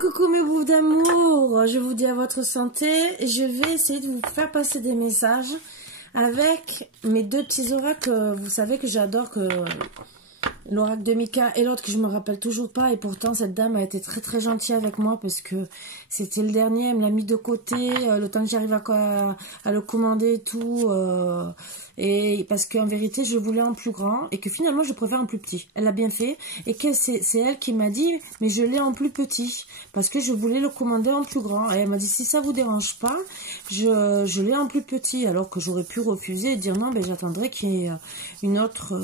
Coucou mes bouts d'amour, je vous dis à votre santé. Je vais essayer de vous faire passer des messages avec mes deux petits oracles. Vous savez que j'adore, que l'oracle de Mika et l'autre que je me rappelle toujours pas. Et pourtant cette dame a été très très gentille avec moi parce que c'était le dernier. Elle me l'a mis de côté le temps que j'arrive à le commander et tout. Et parce qu'en vérité je voulais en plus grand et que finalement je préfère en plus petit. Elle l'a bien fait et que c'est elle qui m'a dit mais je l'ai en plus petit parce que je voulais le commander en plus grand. Et elle m'a dit si ça vous dérange pas, je l'ai en plus petit, alors que j'aurais pu refuser et dire non, ben j'attendrai qu'il y ait une autre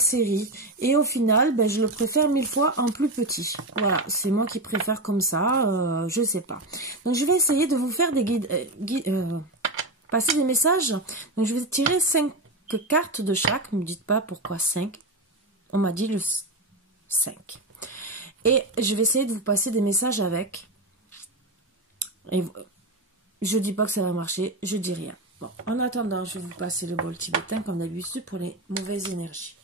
série. Et au final, ben, je le préfère 1000 fois en plus petit. Voilà, c'est moi qui préfère comme ça, je sais pas. Donc je vais essayer de vous faire des passer des messages. Donc je vais tirer 5 cartes de chaque. Ne me dites pas pourquoi 5. On m'a dit le 5. Et je vais essayer de vous passer des messages avec. Et je dis pas que ça va marcher, je dis rien. Bon, en attendant, je vais vous passer le bol tibétain comme d'habitude pour les mauvaises énergies.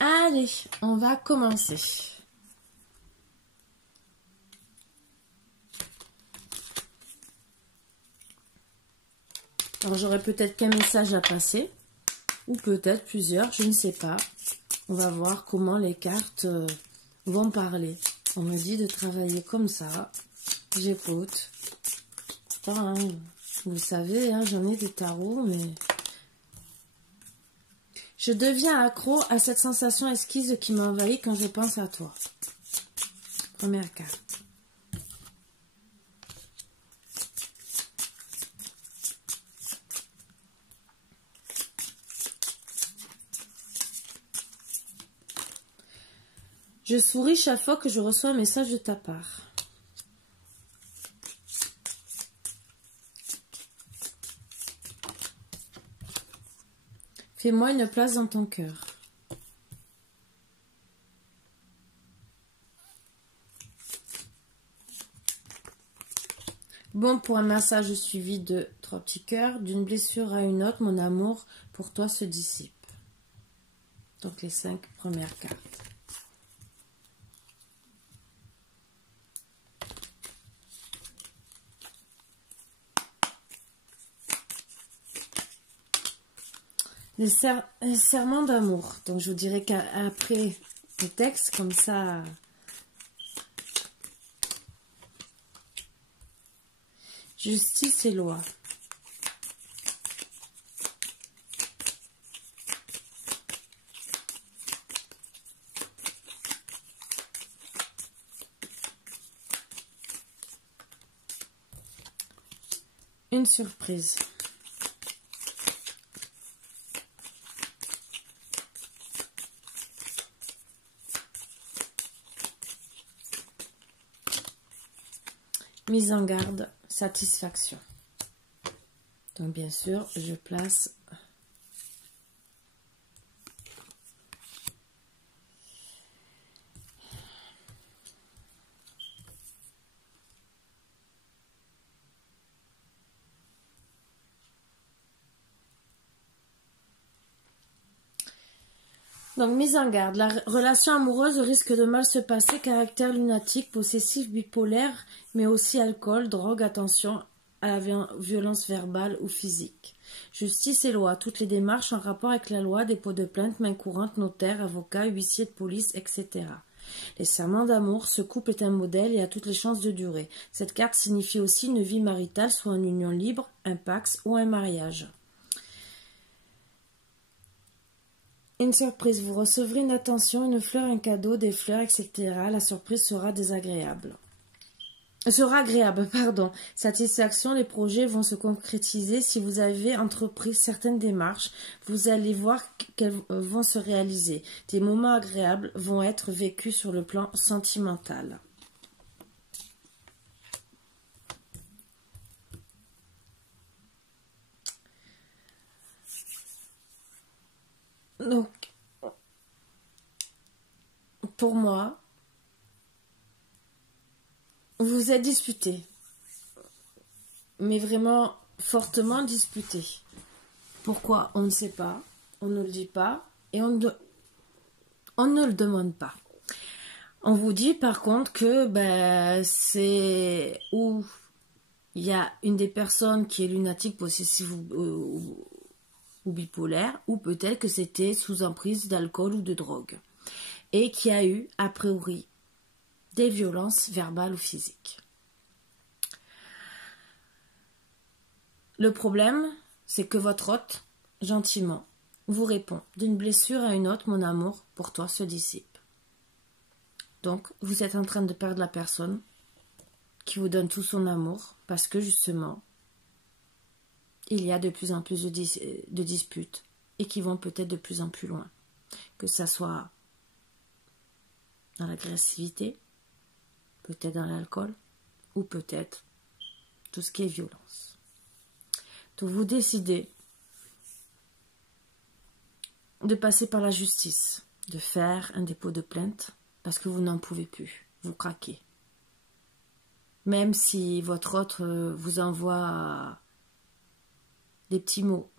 Allez, on va commencer. Alors j'aurai peut-être qu'un message à passer, ou peut-être plusieurs, je ne sais pas. On va voir comment les cartes vont parler. On me dit de travailler comme ça. J'écoute. Hein, vous savez, hein, j'en ai des tarots, mais... Je deviens accro à cette sensation exquise qui m'envahit quand je pense à toi. Première carte. Je souris chaque fois que je reçois un message de ta part. Fais-moi une place dans ton cœur. Bon, pour un massage suivi de 3 petits cœurs, d'une blessure à une autre, mon amour pour toi se dissipe. Donc les 5 premières cartes. Les serments d'amour. Donc je vous dirais qu'après le texte, comme ça... Justice et loi. Une surprise. Mise en garde, satisfaction. Donc bien sûr, je place donc mise en garde. La relation amoureuse risque de mal se passer, caractère lunatique, possessif, bipolaire, mais aussi alcool, drogue, attention à la violence verbale ou physique. Justice et loi. Toutes les démarches en rapport avec la loi, dépôt de plainte, main courante, notaire, avocat, huissier de police, etc. Les serments d'amour. Ce couple est un modèle et a toutes les chances de durer. Cette carte signifie aussi une vie maritale, soit une union libre, un pax ou un mariage. Une surprise, vous recevrez une attention, une fleur, un cadeau, des fleurs, etc. La surprise sera désagréable. Sera agréable, pardon. Satisfaction, les projets vont se concrétiser. Si vous avez entrepris certaines démarches, vous allez voir qu'elles vont se réaliser. Des moments agréables vont être vécus sur le plan sentimental. Donc, pour moi, vous êtes disputé. Mais vraiment fortement disputé. Pourquoi? On ne sait pas. On ne le dit pas. Et on ne le demande pas. On vous dit par contre que c'est où il y a une des personnes qui est lunatique, possessive ou bipolaire, ou peut-être que c'était sous emprise d'alcool ou de drogue, et qui a eu, a priori, des violences verbales ou physiques. Le problème, c'est que votre hôte, gentiment, vous répond: d'une blessure à une autre, mon amour pour toi se dissipe. Donc, vous êtes en train de perdre la personne qui vous donne tout son amour, parce que justement, il y a de plus en plus de disputes, et qui vont peut-être de plus en plus loin. Que ça soit dans l'agressivité, peut-être dans l'alcool, ou peut-être tout ce qui est violence. Donc vous décidez de passer par la justice, de faire un dépôt de plainte, parce que vous n'en pouvez plus, vous craquez. Même si votre hôte vous envoie des petits mots,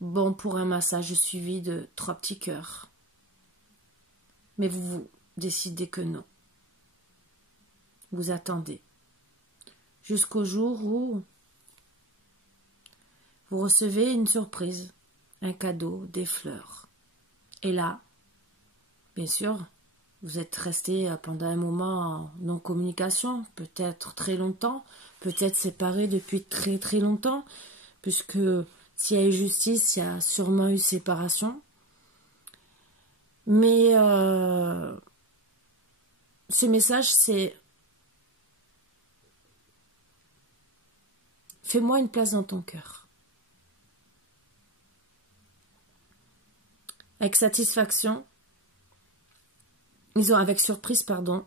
bon pour un massage suivi de 3 petits cœurs, mais vous décidez que non. Vous attendez jusqu'au jour où vous recevez une surprise, un cadeau, des fleurs. Et là, bien sûr, vous êtes resté pendant un moment en non-communication, peut-être très longtemps, peut-être séparés depuis très très longtemps, puisque s'il y a eu justice, il y a sûrement eu séparation. Mais ce message, c'est: fais-moi une place dans ton cœur. Avec satisfaction, avec surprise, pardon,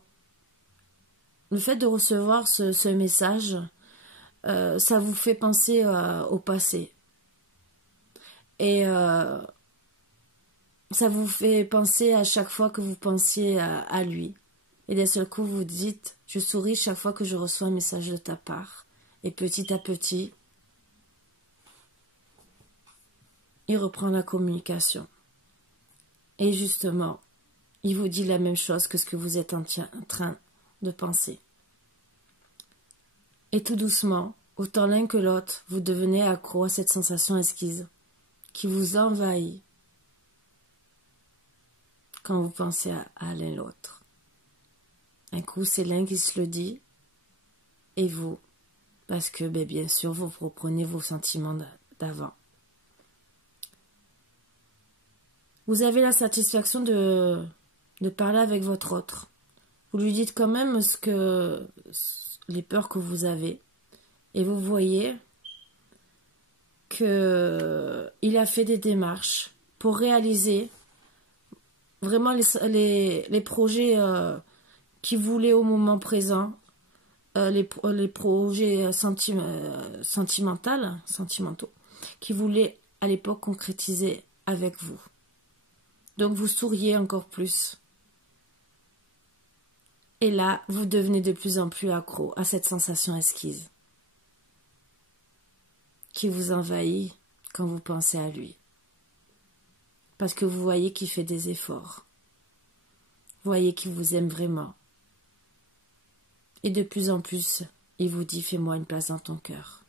le fait de recevoir ce message, ça vous fait penser au passé. Et ça vous fait penser à chaque fois que vous pensiez à lui. Et d'un seul coup, vous dites: je souris chaque fois que je reçois un message de ta part. Et petit à petit, il reprend la communication. Et justement, il vous dit la même chose que ce que vous êtes en train de penser. Et tout doucement, autant l'un que l'autre, vous devenez accro à cette sensation esquisse qui vous envahit quand vous pensez à l'un l'autre. Un coup, c'est l'un qui se le dit, et vous, parce que bien sûr, vous reprenez vos sentiments d'avant. Vous avez la satisfaction de parler avec votre autre. Vous lui dites quand même les peurs que vous avez, et vous voyez qu'il a fait des démarches pour réaliser vraiment les projets qu'il voulait au moment présent, les projets sentimentaux qu'il voulait à l'époque concrétiser avec vous. Donc vous souriez encore plus. Et là, vous devenez de plus en plus accro à cette sensation esquisse qui vous envahit quand vous pensez à lui. Parce que vous voyez qu'il fait des efforts. Vous voyez qu'il vous aime vraiment. Et de plus en plus, il vous dit: fais-moi une place dans ton cœur.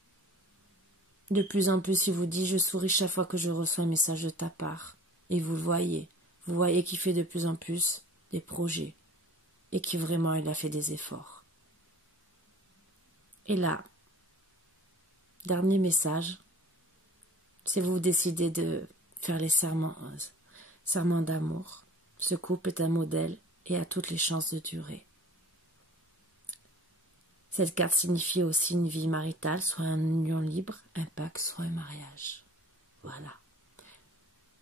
De plus en plus, il vous dit: je souris chaque fois que je reçois un message de ta part. Et vous le voyez. Vous voyez qu'il fait de plus en plus des projets. Et qu'il vraiment, il a fait des efforts. Et là, dernier message, c'est vous décidez de faire les serments d'amour. Ce couple est un modèle et a toutes les chances de durer. Cette carte signifie aussi une vie maritale, soit une union libre, un pacte, soit un mariage. Voilà.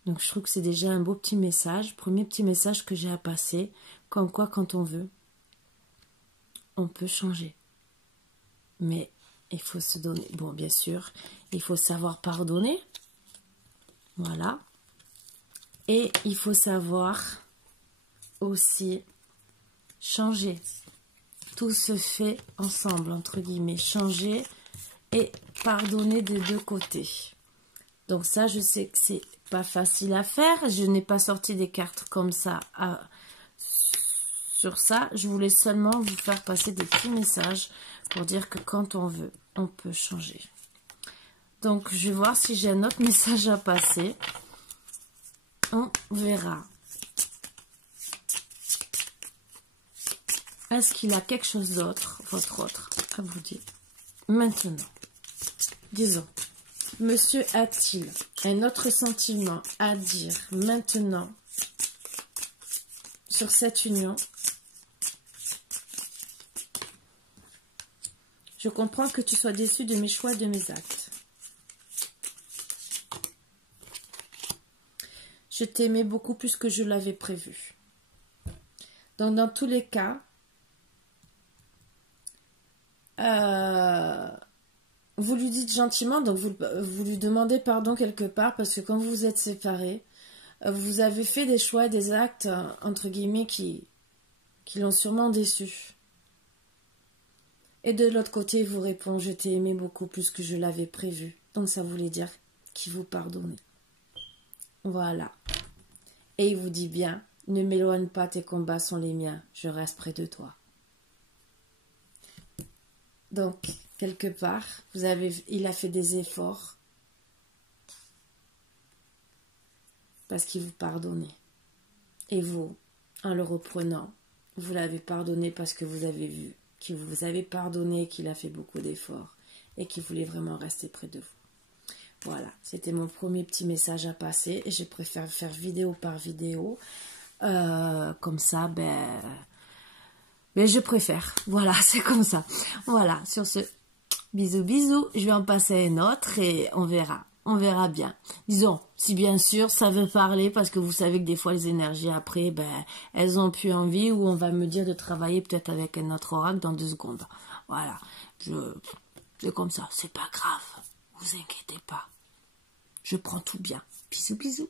Donc je trouve que c'est déjà un beau petit message, premier petit message que j'ai à passer, comme quoi quand on veut, on peut changer. Mais il faut se donner, bon bien sûr, il faut savoir pardonner, voilà, Et il faut savoir aussi changer. Tout se fait ensemble, entre guillemets. Changer et pardonner des deux côtés. Donc ça, je sais que c'est pas facile à faire. Je n'ai pas sorti des cartes comme ça sur ça. Je voulais seulement vous faire passer des petits messages pour dire que quand on veut, on peut changer. Donc, je vais voir si j'ai un autre message à passer. On verra. Est-ce qu'il a quelque chose d'autre, votre autre, à vous dire? Maintenant, disons, monsieur a-t-il un autre sentiment à dire maintenant sur cette union? Je comprends que tu sois déçu de mes choix et de mes actes. Je t'aimais beaucoup plus que je l'avais prévu. Donc, dans tous les cas, vous lui dites gentiment, donc vous lui demandez pardon quelque part, parce que quand vous vous êtes séparés, vous avez fait des choix et des actes, entre guillemets, qui l'ont sûrement déçu. Et de l'autre côté, il vous répond, je t'ai aimé beaucoup plus que je l'avais prévu. Donc ça voulait dire qu'il vous pardonnait. Voilà. Et il vous dit bien, ne m'éloigne pas, tes combats sont les miens, je reste près de toi. Donc, quelque part, il a fait des efforts parce qu'il vous pardonnait. Et vous, en le reprenant, vous l'avez pardonné parce que vous avez vu qu'il vous avait pardonné, qu'il a fait beaucoup d'efforts et qu'il voulait vraiment rester près de vous. Voilà, c'était mon premier petit message à passer et je préfère faire vidéo par vidéo. Comme ça, mais je préfère. Voilà, c'est comme ça. Voilà, sur ce, bisous, bisous. Je vais en passer un autre et on verra. On verra bien. Disons, si bien sûr, ça veut parler, parce que vous savez que des fois, les énergies après, elles ont plus envie, ou on va me dire de travailler peut-être avec un autre oracle dans 2 secondes. Voilà. C'est comme ça. C'est pas grave. Vous inquiétez pas. Je prends tout bien. Bisous, bisous.